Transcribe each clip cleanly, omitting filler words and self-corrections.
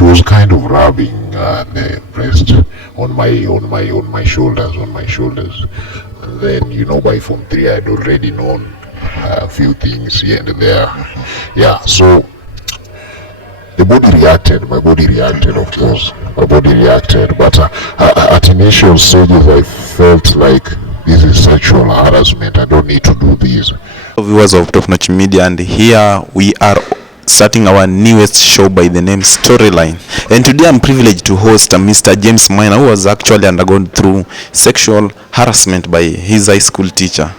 she was kind of rubbing the breast on my shoulders. And then, by Form 3, I'd already known a few things here and there. Yeah, so the body reacted. My body reacted, of course. My body reacted, but at initial stages, I felt like this is sexual harassment. I don't need to do this. Viewers of Top Notch Media, and here we are starting our newest show by the name Storyline. And today I'm privileged to host Mr. James Maina, who was actually undergone through sexual harassment by his high school teacher.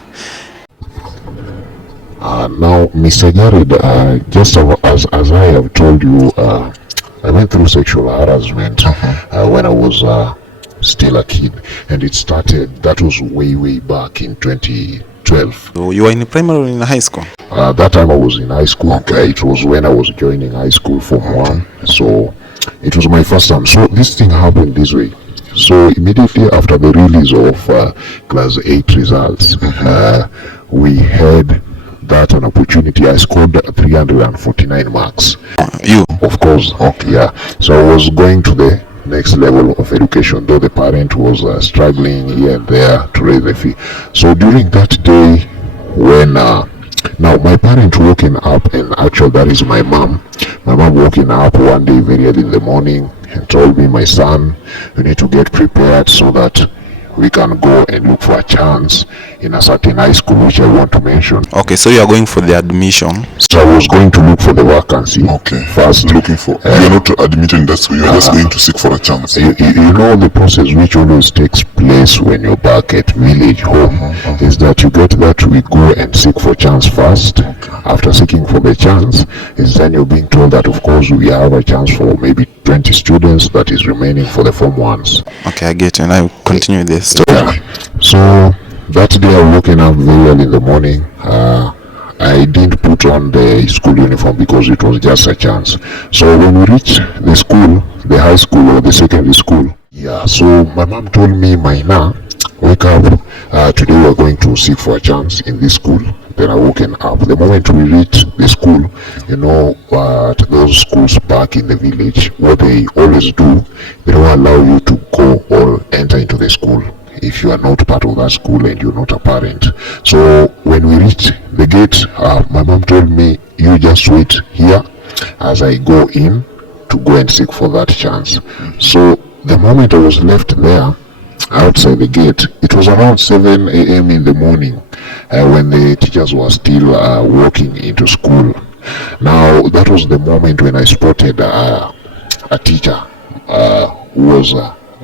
Now, Mr. Jared, just as I have told you, I went through sexual harassment when I was still a kid, and it started, that was way back in 2012. So you were in primary or in high school? That time I was in high school. It was when I was joining high school Form 1, so it was my first time. So this thing happened this way. So immediately after the release of class 8 results, we had that an opportunity. I scored 349 marks. You? Of course. Okay. Yeah. So I was going to the next level of education, though the parent was struggling here and there to raise the fee. So during that day, when now my parent woken up, and actually that is my mom woken up one day very early in the morning and told me, my son, you need to get prepared so that we can go and look for a chance in a certain high school which I want to mention. Okay, so you are going for the admission. So I was going to look for the vacancy. Okay. First. Looking for. You're not admitted in that school. You're just going to seek for a chance. You know the process which always takes place when you're back at village home is that you get that we go and seek for chance first. After seeking for the chance, is then you're being told that of course we have a chance for maybe 20 students that is remaining for the Form 1s. Okay, I get it, and I will continue this story. Yeah. So that day I was waking up very early in the morning. I didn't put on the school uniform because it was just a chance. So when we reached the school, the high school or the secondary school, so my mom told me, Maina, wake up, today we're going to seek for a chance in this school. Then I woken up. The moment we reached the school, those schools back in the village, what they always do, they don't allow you to go or enter into the school if you are not part of that school and you're not a parent. So when we reached the gate, my mom told me, you just wait here as I go in to go and seek for that chance. So the moment I was left there outside the gate, it was around 7 a.m. in the morning when the teachers were still walking into school. Now that was the moment when I spotted a teacher who was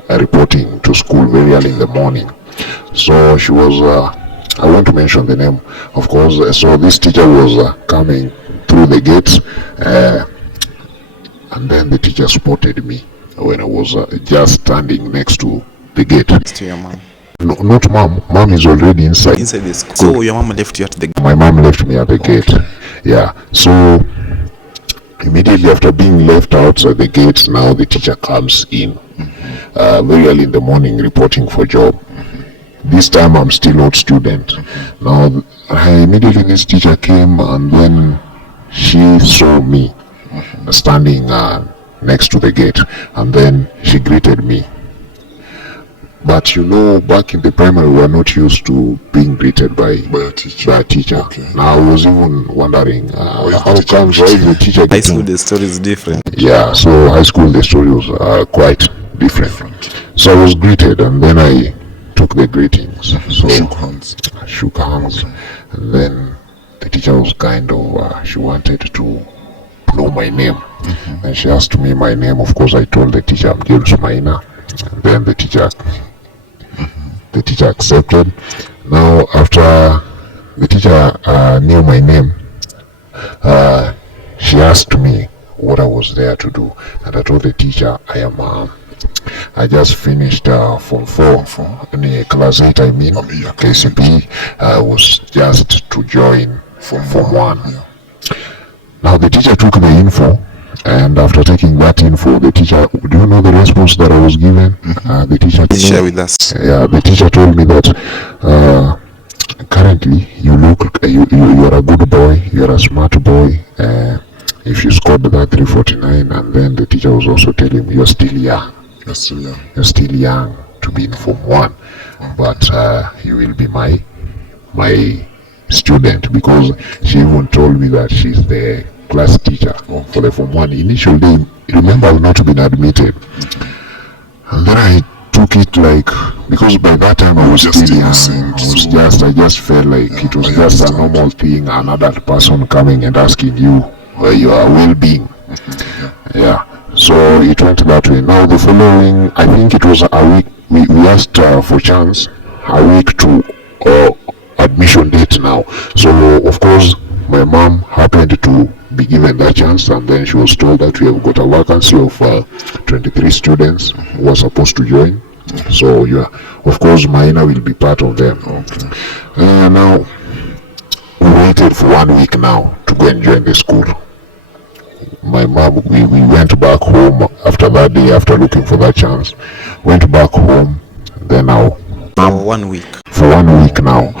reporting to school very early in the morning. So she was, I want to mention the name, of course. So this teacher was coming through the gates, and then the teacher spotted me when I was just standing next to the gate. To your mom? No, not mom. Mom is already inside. Inside the school. So your mom left you at the gate? My mom left me at the gate. Yeah. So immediately after being left outside the gate, now the teacher comes in very early in the morning reporting for job. This time I'm still not student. Now immediately this teacher came, and then she saw me standing next to the gate, and then she greeted me. But back in the primary, we were not used to being greeted by a teacher. Okay. Now I was even wondering how comes the teacher High school, the story is different. Yeah, so high school, the story was quite different. So I was greeted, and then I took the greetings. So shook hands. And then the teacher was kind of, she wanted to know my name. And she asked me my name. Of course, I told the teacher, I'm James Maina. And then the teacher accepted. Now after the teacher knew my name, she asked me what I was there to do, and I told the teacher I just finished Form 4 in class 8, KCP. I was just to join Form 1. Now the teacher took the info, and after taking that info, the teacher, do you know the response that I was given? The teacher share with us. Yeah, the teacher told me that currently you look, you're a good boy, you're a smart boy, if you scored that 349, and then the teacher was also telling me, you're still young. You're still young to be in Form 1, but you will be my student, because she even told me that she's the class teacher for the Form 1. Initially, remember, I've not been admitted. And then I took it like, because by that time I was still young, I just felt like it was just a normal thing, another person coming and asking you your well-being. Yeah, so it went that way. Now the following, I think it was a week, we asked for chance a week to admission date now. So of course my mom happened to be given that chance, and then she was told that we have got a vacancy of 23 students who are supposed to join. So yeah, of course Maina will be part of them. Now we waited for 1 week now to go and join the school. My mom, we went back home after that day, after looking for that chance, went back home. Then now For 1 week. for 1 week now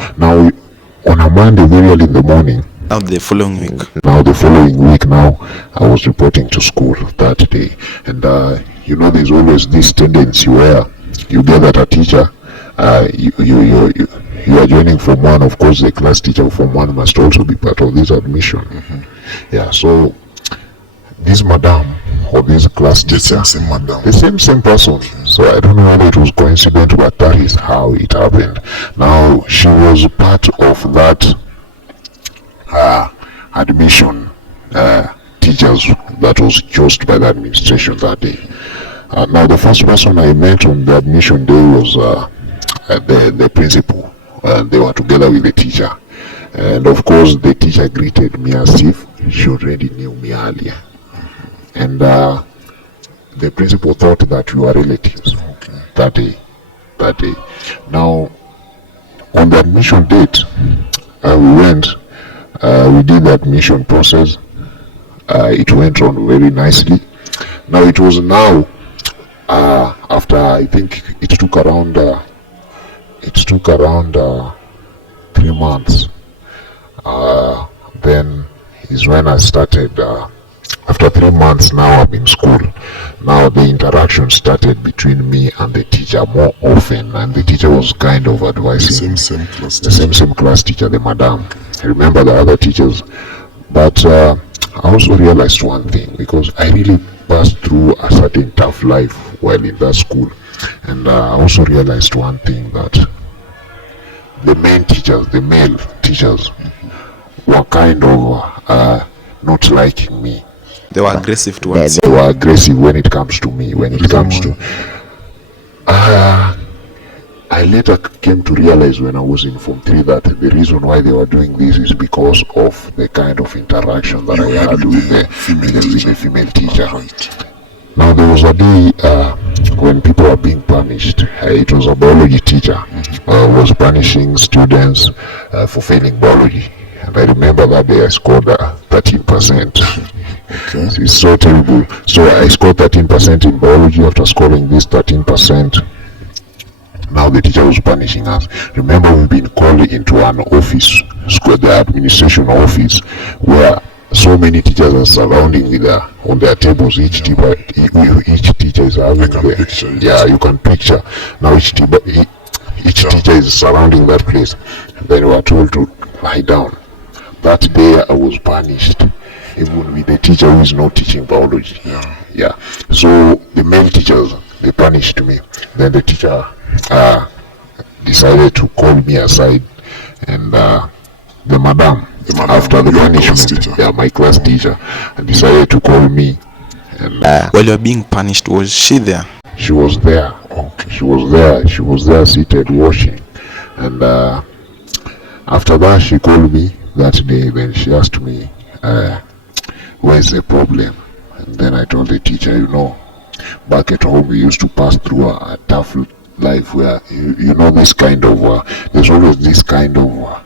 on a Monday very early in the morning. Now the following week. Now the following week now, I was reporting to school that day, and there's always this tendency where you get that a teacher, you are joining Form 1. Of course, the class teacher of Form 1 must also be part of this admission. Yeah, so this madam or this class teacher, the same person. So I don't know whether it was coincident, but that is how it happened. Now she was part of that admission teachers that was chosen by the administration that day. Now the first person I met on the admission day was the principal. They were together with the teacher, and of course the teacher greeted me as if she already knew me earlier, and the principal thought that we were relatives that day. Now on the admission date, we did the admission process. It went on very nicely. Now it was after, I think it took around 3 months. Then is when I started. After 3 months now I'm in school. Now the interaction started between me and the teacher more often, and the teacher was kind of advising the same class teacher, the madam. I remember the other teachers, but I also realized one thing, because I really passed through a certain tough life while in that school, and I also realized one thing, that the male teachers were kind of not liking me. They were aggressive towards They were aggressive when it comes to me. I later came to realize when I was in Form 3 that the reason why they were doing this is because of the kind of interaction that I had with the female teacher. Now there was a day when people were being punished. It was a biology teacher was punishing students for failing biology. And I remember that day I scored 13%. It's so terrible. So I scored 13% in biology. After scoring this 13%, now the teacher was punishing us. Remember, we've been called into an office, the administration office, where so many teachers are surrounding with on their tables. Each teacher is having you can picture. Now each teacher is surrounding that place. And then we were told to lie down. That day I was punished, even with the teacher who is not teaching biology. So the male teachers, they punished me. Then the teacher decided to call me aside, and the madam, after the punishment, my class teacher, decided to call me. And while you were being punished, was she there? She was there. She was there seated watching. And after that she called me that day. Then she asked me, where's the problem? And then I told the teacher, back at home we used to pass through a tough life where this kind of there's always this kind of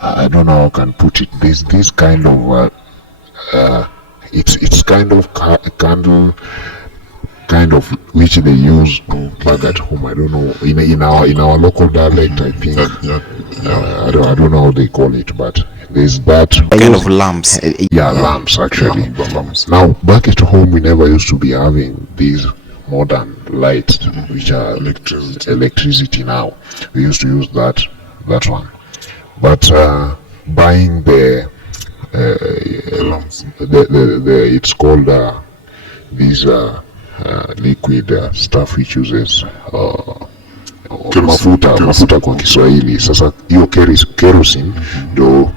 I don't know how I can put it, this kind of it's kind of candle, kind of which they use back at home. I don't know, in our local dialect, I think. I don't know how they call it, but there's that kind of lamps. lamps actually. Yeah, the lamps. Now back at home, we never used to be having these modern lights, which are electricity now. We used to use that one, but buying the Lamps. it's called these liquid stuff which uses mafuta kwa Kiswahili. Sasa hiyo kerosene though,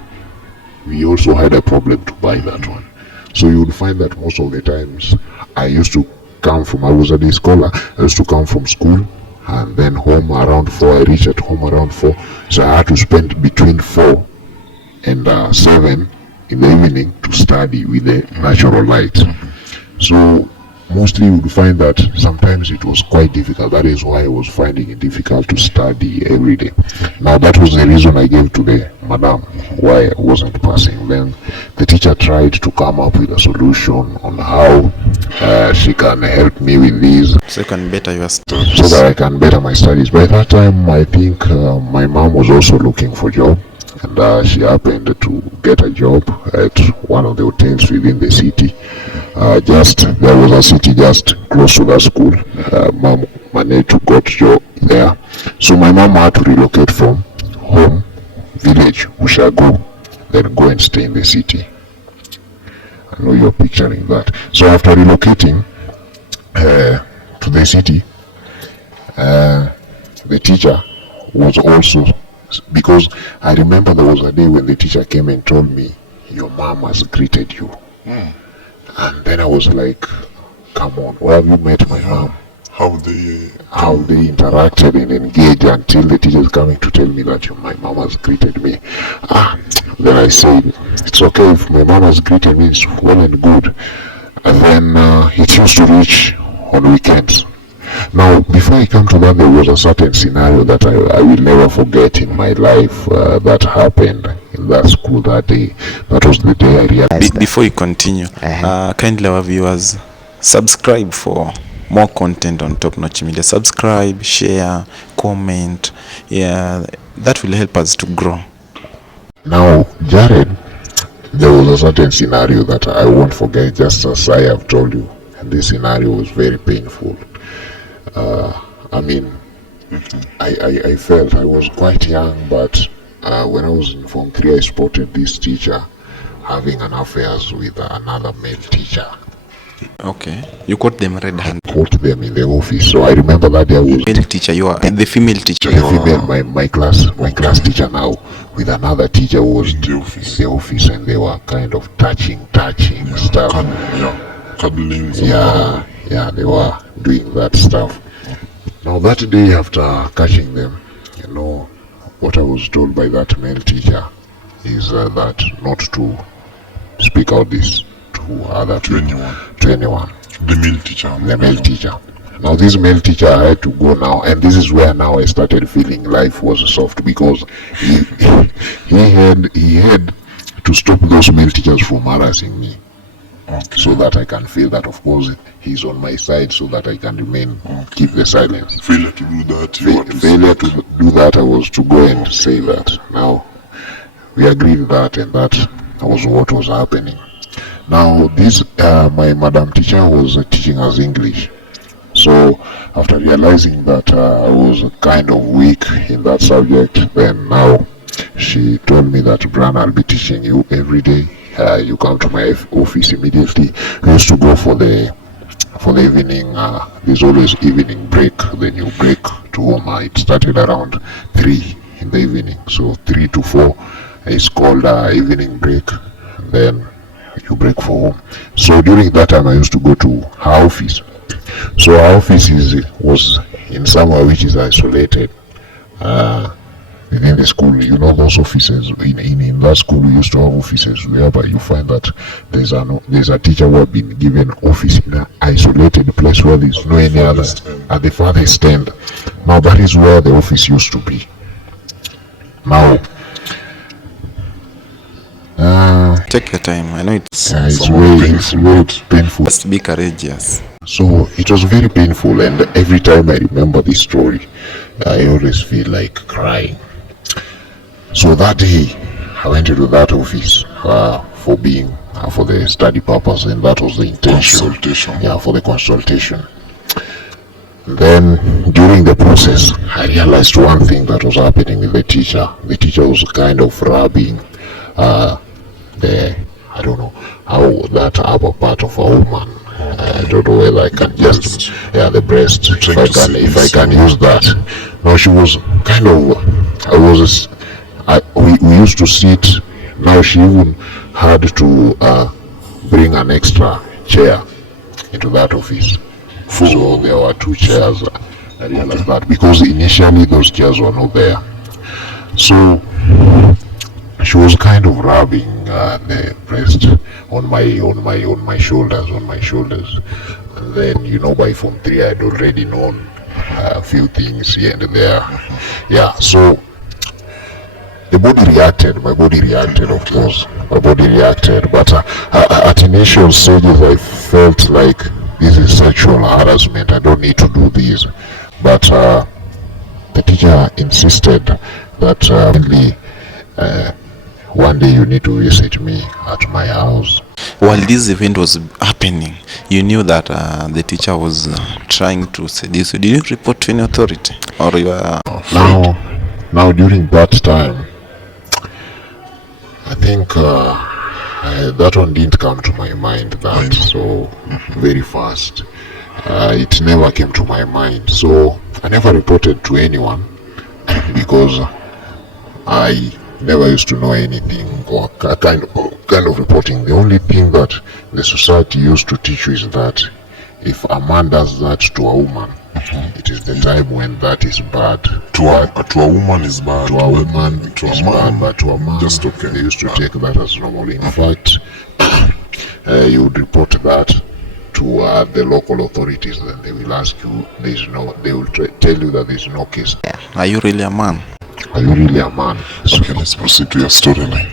we also had a problem to buy that one. So you would find that most of the times I was a day scholar. I used to come from school and then home around 4. I reach at home around 4, so I had to spend between 4 and 7 in the evening to study with the natural light. So mostly you would find that sometimes it was quite difficult. That is why I was finding it difficult to study every day. Now that was the reason I gave to the madam why I wasn't passing. Then the teacher tried to come up with a solution on how she can help me with these, So you can better your studies. so that I can better my studies. By that time, I think my mom was also looking for a job, and she happened to get a job at one of the hotels within the city. There was a city just close to the school. Mom managed to got job there, so my mom had to relocate from home village Ushago, then go and stay in the city. I know you're picturing that. So after relocating to the city, the teacher was also, because I remember there was a day when the teacher came and told me, your mom has greeted you. And then I was like, come on, where have you met my mom? How they interacted and engaged until the teacher is coming to tell me that my mom has greeted me. Then I said, it's okay if my mom has greeted me, it's well and good. And then it used to reach on weekends. Now, before I come to that, there was a certain scenario that I will never forget in my life that happened in that school that day. That was the day I realized. Before you continue, kindly our viewers, subscribe for more content on Top Notch Media. Subscribe, share, comment. Yeah, that will help us to grow. Now, Jared, there was a certain scenario that I won't forget, just as I have told you. And this scenario was very painful. I mean, I felt I was quite young, but when I was in Form 3, I spotted this teacher having an affair with another male teacher. Okay, you caught them red-handed. Caught them in the office. So I remember that there was Male teacher, you are the female teacher. the female, my class teacher now, with another teacher who was in the office, and they were kind of touching stuff. cuddling. Yeah, they were doing that stuff. Now that day after catching them, you know, what I was told by that male teacher is that not to speak out this to other people, to anyone. The male teacher. Now this male teacher, I had to go now, and this is where now I started feeling life was soft, because he had to stop those male teachers from harassing me. Okay. So that I can feel that, of course, he's on my side, so that I can remain, keep the silence. Failure to do that. Failure to do that, I was to go and say that. Now, we agreed that, and that was what was happening. Now, this, my madam teacher was teaching us English. So, after realizing that I was kind of weak in that subject, then now she told me that, Bran, I'll be teaching you every day. You come to my office immediately. We used to go for the evening. There's always evening break. Then you break to home. It started around 3 in the evening. So 3 to 4 is called evening break. Then you break for home. So during that time, I used to go to her office. So our office was in somewhere which is isolated within the school. You know, those offices in that school, we used to have offices whereby you find that there's a teacher who has been given office in an isolated place where there's no any other at the farthest end. Now that is where the office used to be. Now Take your time. I know it's it's very painful. Just be courageous. So it was very painful, and every time I remember this story, I always feel like crying. So that day, I went into that office for the study purpose, and that was the intention. Consultation. Yeah, for the consultation. Then during the process, I realized one thing that was happening with the teacher. The teacher was kind of rubbing the, I don't know how that upper part of a woman. I don't know whether I can just, yeah, the breast. If I can use that. No, she was kind of. We used to sit. Now she even had to bring an extra chair into that office. So there were 2 chairs. I realized that because initially those chairs were not there. So she was kind of rubbing the breast on my shoulders. And then, you know, by Form 3 I'd already known a few things here and there. Yeah, so the body reacted. My body reacted, of course. My body reacted, but at initial stages I felt like this is sexual harassment. I don't need to do this. But the teacher insisted that one day you need to visit me at my house. While this event was happening, you knew that the teacher was trying to seduce you. Did you report to any authority, or you were Now during that time, I think that one didn't come to my mind so very fast. It never came to my mind, so I never reported to anyone because I never used to know anything or kind of reporting. The only thing that the society used to teach you is that if a man does that to a woman, it is the time when that is bad. To a woman is bad. To a woman to is a man, bad, but to a man, just okay. They used to take that as normal. In fact, you would report that to the local authorities, then they will ask you. They will tell you that there is no case. Are you really a man? Are you really a man? Okay, let's proceed to your storyline.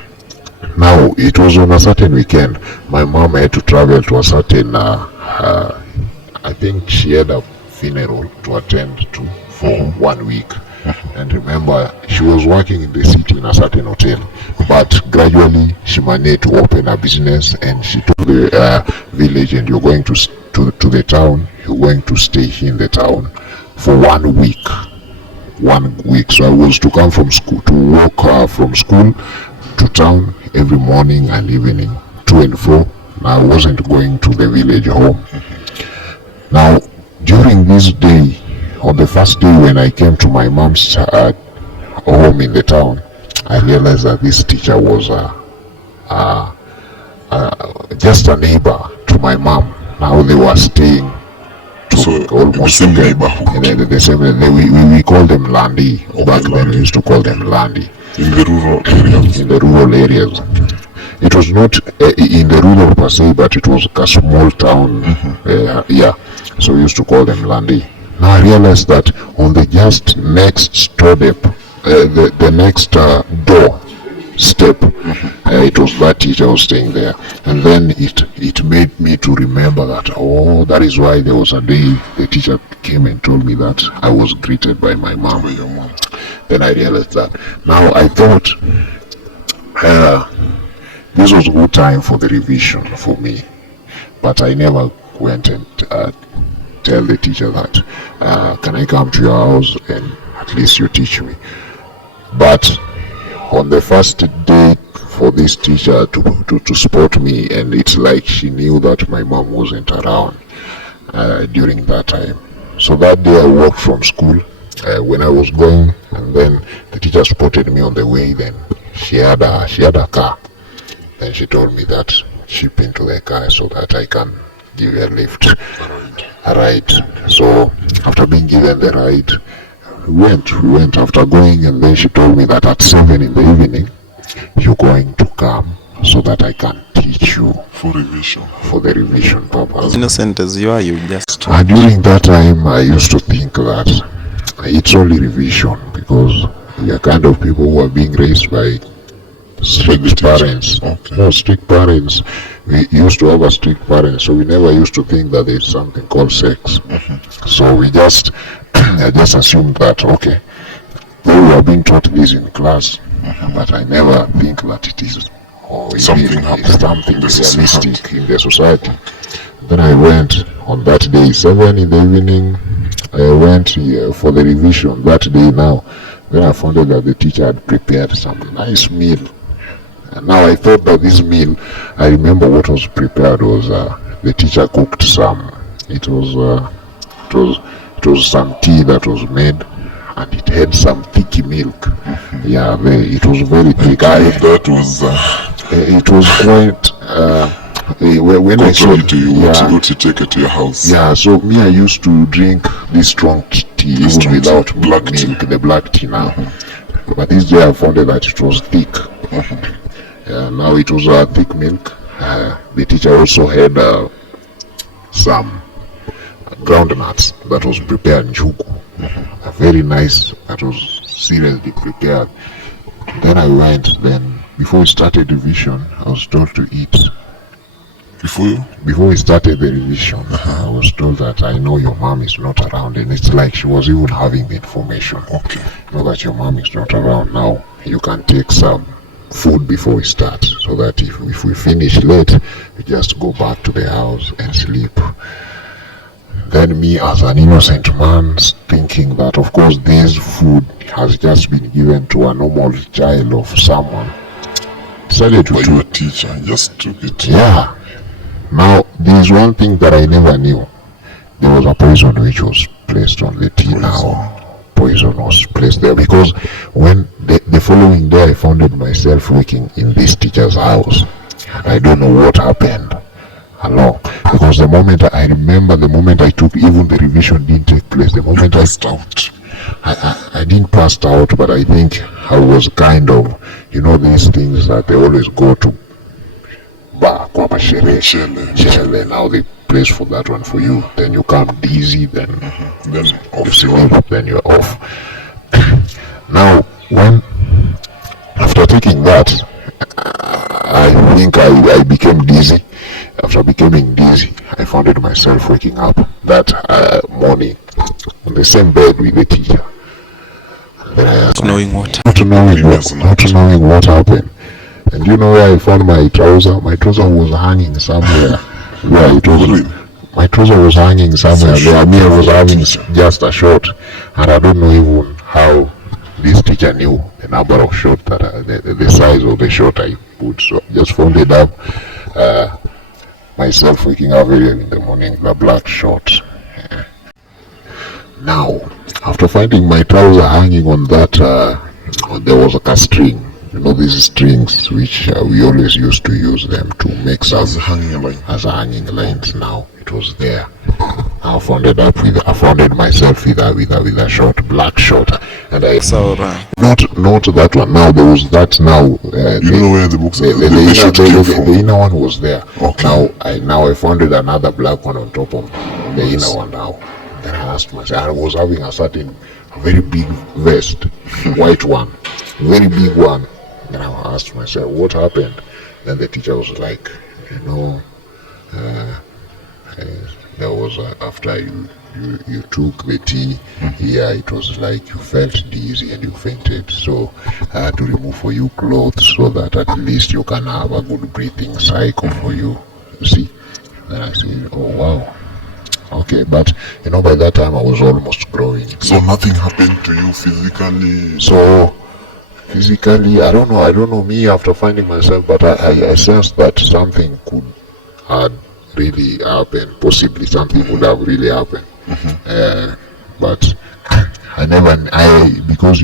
Now, it was on a certain weekend. My mom had to travel to a certain, I think she had a funeral to attend to for 1 week. And remember, she was working in the city in a certain hotel, but gradually she managed to open a business, and she told the village, and you're going to the town, you're going to stay here in the town for 1 week. 1 week. So I was to come from school, to walk from school to town every morning and evening, to and fro. I wasn't going to the village home. Now, during this day, on the first day when I came to my mom's home in the town, I realized that this teacher was just a neighbor to my mom. Now they were staying almost the same neighborhood. The same. We call them Landi. Back then we used to call them Landi. In the rural areas. In the rural areas. It was not in the rural per se, but it was a small town. Yeah, so we used to call them Landi. Now I realized that on the just next step, the next door step, it was that teacher was staying there. And then it made me to remember that, that is why there was a day the teacher came and told me that I was greeted by my mom. Then I realized that. Now I thought this was a good time for the revision for me, but I never went and tell the teacher that can I come to your house and at least you teach me. But on the first day for this teacher to spot me, and it's like she knew that my mom wasn't around during that time. So that day I walked from school when I was going, and then the teacher spotted me on the way. Then she had a car. Then she told me that chip into the car so that I can give her a lift. A ride. So after being given the ride, we went after going, and then she told me that at 7 in the evening you're going to come so that I can teach you for revision, for the revision purpose. Innocent as you are, you just during that time I used to think that it's only revision because we are kind of people who are being raised by strict parents. Okay. No, strict parents. we used to have a strict parent, so we never used to think that there's something called sex. So we just I just assumed that, okay, though we are being taught this in class, but I never think that it is Something happened something in the realistic in the society. Then I went on that day, 7 in the evening. I went for the revision that day now. Then I found out that the teacher had prepared some nice meal. And now I thought that this meal, I remember what was prepared was the teacher cooked some. It was some tea that was made, and it had some thick milk. Yeah, it was very thick. That was It was quite. When I saw contrary to you. What you take it to your house? yeah, so me, I used to drink this strong tea even strong tea, without black milk, tea. the black tea now. But this day I found out that it was thick. Now it was thick milk. The teacher also had some groundnuts that was prepared in chuku. Very nice. That was seriously prepared. Then I went. Then before we started revision, I was told to eat. Before we started the revision, I was told that I know your mom is not around, and it's like she was even having the information. Okay. Know that your mom is not around now. You can take some food before we start, so that if we finish late, we just go back to the house and sleep. Then me, as an innocent man, thinking that of course this food has just been given to a normal child of someone, decided to But do. your teacher just took it. Yeah. Now, there is one thing that I never knew. There was a poison which was placed on the tea now. Poison was placed there because when the following day I found myself working in this teacher's house. I don't know what happened along, because the moment I remember, the moment I took, even the revision didn't take place. The moment I Passed out. I didn't pass out, but I think I was kind of, these things that they always go to bar, kwa mashere, now they place for that one for you. Then you come dizzy, then Then you off you sleep, are. then you're off. Now, after taking that, I think I became dizzy. After becoming dizzy, I found myself waking up that morning on the same bed with the teacher. Not knowing what. Not knowing what happened. And you know where I found my trouser? My trouser was hanging somewhere. Where it was. My trouser was hanging somewhere there. Me, I was having just a short, and I don't know even how this teacher knew the number of short that the size of the short I put. So I just found it up. Myself waking up early in the morning, the black short. Now, after finding my trouser hanging on that, there was a string. These strings which we always used to use them to make some As a hanging line. as a hanging lines. Now it was there. I found myself with a short, black short, and I So, not that one. Now there was that now. You know where the books The inner one was there. Okay. Now I found another black one on top of the inner one now. Then I asked myself, I was having a very big vest, white one, very big one. Then I asked myself, what happened? Then the teacher was like, there was after you took the tea, it was like you felt dizzy and you fainted. So I had to remove for you clothes so that at least you can have a good breathing cycle for you. See? Then I said, oh wow. Okay, but by that time I was almost growing. So nothing happened to you physically? So physically, I don't know me after finding myself, but I sensed that something could have really happened. Possibly something would have really happened. But because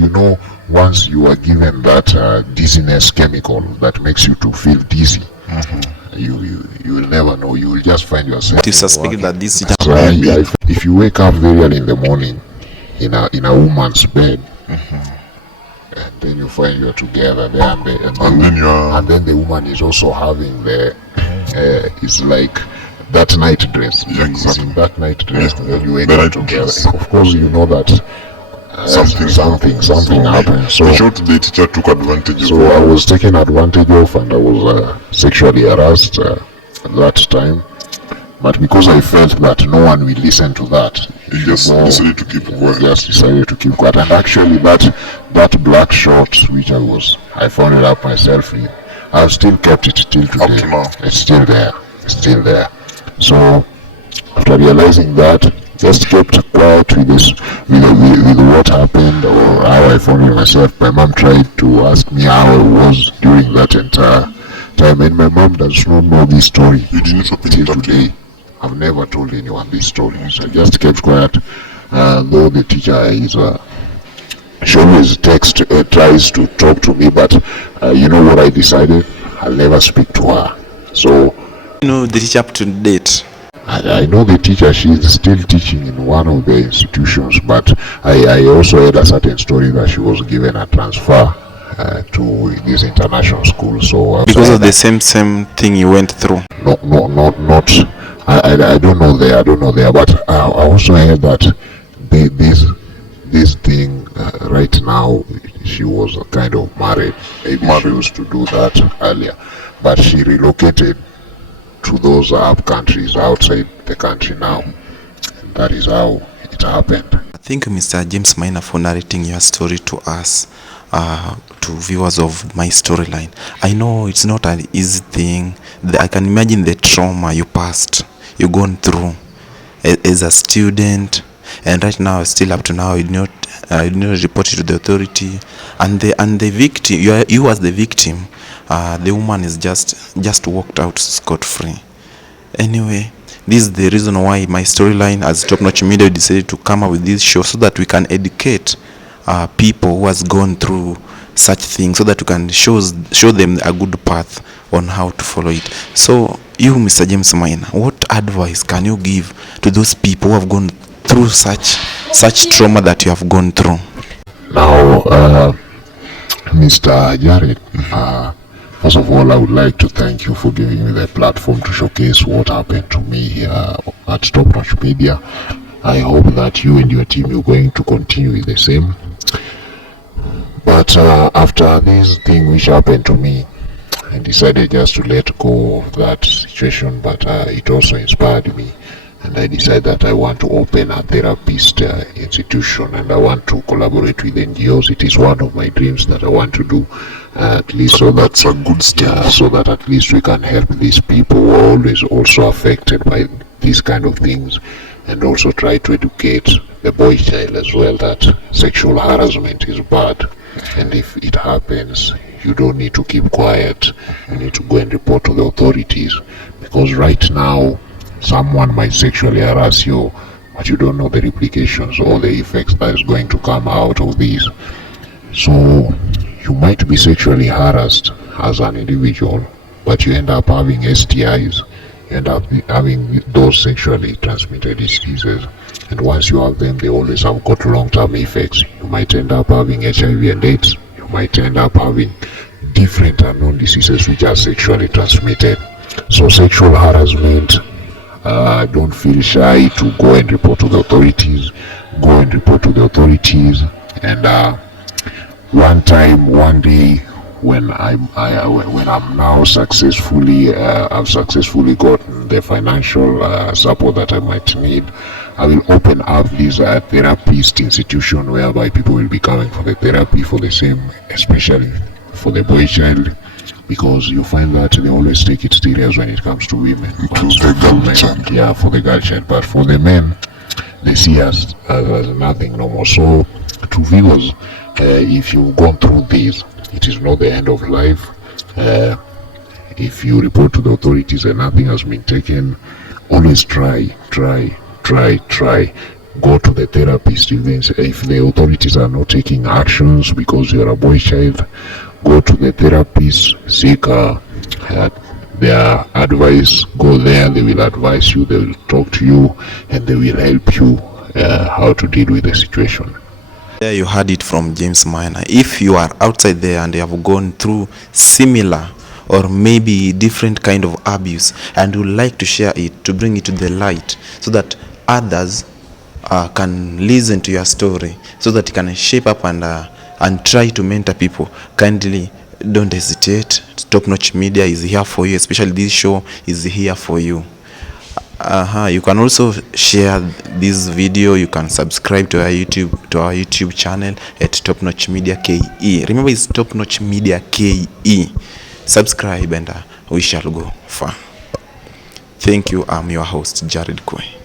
once you are given that dizziness chemical that makes you to feel dizzy, you will never know. You will just find yourself. you suspect that this teacher So if you wake up very early in the morning in a woman's bed, and then you find you're together there, and then the woman is also having it's like that night dress. Yeah, exactly. It's in that night dress, and then you wake The up night together. dress. Of course, you know that something happened. In short, the teacher took advantage of So I was taken advantage of, and I was sexually harassed. that time. But because I felt that no one will listen to that, You just decided to keep quiet. just decided to keep quiet. And actually, that black short which I found it up myself in, I've still kept it till today. Up to now. It's still there. It's still there. So after realizing that, just kept quiet with this, with what happened or how I found it myself. My mom tried to ask me how I was during that entire time, and my mom does not know this story You didn't open till it up to today. I've never told anyone this story, so I just kept quiet. Though the teacher is, she always tries to talk to me, but you know what I decided? I'll never speak to her. So You know the teacher up to date. I know the teacher, she's still teaching in one of the institutions, but I also heard a certain story that she was given a transfer to this international school. So Because of the same thing you went through. not. I don't know there, but I also heard that this thing right now, she was kind of married. Maybe she used to do that earlier, but she relocated to those Arab countries outside the country now. And that is how it happened. Thank you, Mr. James Maina, for narrating your story to us, to viewers of my storyline. I know it's not an easy thing. I can imagine the trauma you you've gone through as a student, and right now, still up to now, you did not report it to the authority. And the victim, you as the victim, the woman is just walked out scot-free. Anyway, this is the reason why my storyline as Top Notch Media decided to come up with this show, so that we can educate people who has gone through such things, so that we can show them a good path on how to follow it. So you, Mr. James Maina, what advice can you give to those people who have gone through such trauma that you have gone through? Now, Mr. Jared, first of all, I would like to thank you for giving me the platform to showcase what happened to me here at Top Notch Media. I hope that you and your team are going to continue with the same. But after this thing which happened to me, I decided just to let go of that situation, but it also inspired me, and I decided that I want to open a therapist institution, and I want to collaborate with NGOs. It is one of my dreams that I want to do, at least so That's a good step. so that at least we can help these people who are always also affected by these kind of things, and also try to educate the boy child as well that sexual harassment is bad, and if it happens, you don't need to keep quiet. You need to go and report to the authorities, because right now someone might sexually harass you, but you don't know the replications or the effects that is going to come out of these. So you might be sexually harassed as an individual, but you end up having STIs, you end up having those sexually transmitted diseases, and once you have them, they always have got long-term effects. You might end up having HIV and AIDS. You might end up having different unknown diseases which are sexually transmitted. So sexual harassment, don't feel shy to go and report to the authorities. Go and report to the authorities. And one day, when I'm now successfully, I've successfully gotten the financial support that I might need, I will open up this therapist institution whereby people will be coming for the therapy for the same, especially for the boy child, because you find that they always take it serious when it comes to women. To the girl child. Yeah, for the girl child, but for the men, they see us as nothing no more. So to viewers, if you've gone through this, it is not the end of life. If you report to the authorities and nothing has been taken, always try. Go to the therapist. If the authorities are not taking actions because you're a boy child, go to the therapist, seek their advice. Go there, they will advise you, they will talk to you, and they will help you how to deal with the situation. There you heard it from James Maina. If you are outside there and you have gone through similar or maybe different kind of abuse and would like to share it, to bring it to the light, so that others can listen to your story, so that it can shape up and try to mentor people, kindly don't hesitate. Top Notch Media is here for you, especially this show is here for you. You can also share this video. You can subscribe to our YouTube channel at Top Notch Media KE. Remember, it's Top Notch Media KE. Subscribe and we shall go far. Thank you. I'm your host, Jared Kwe.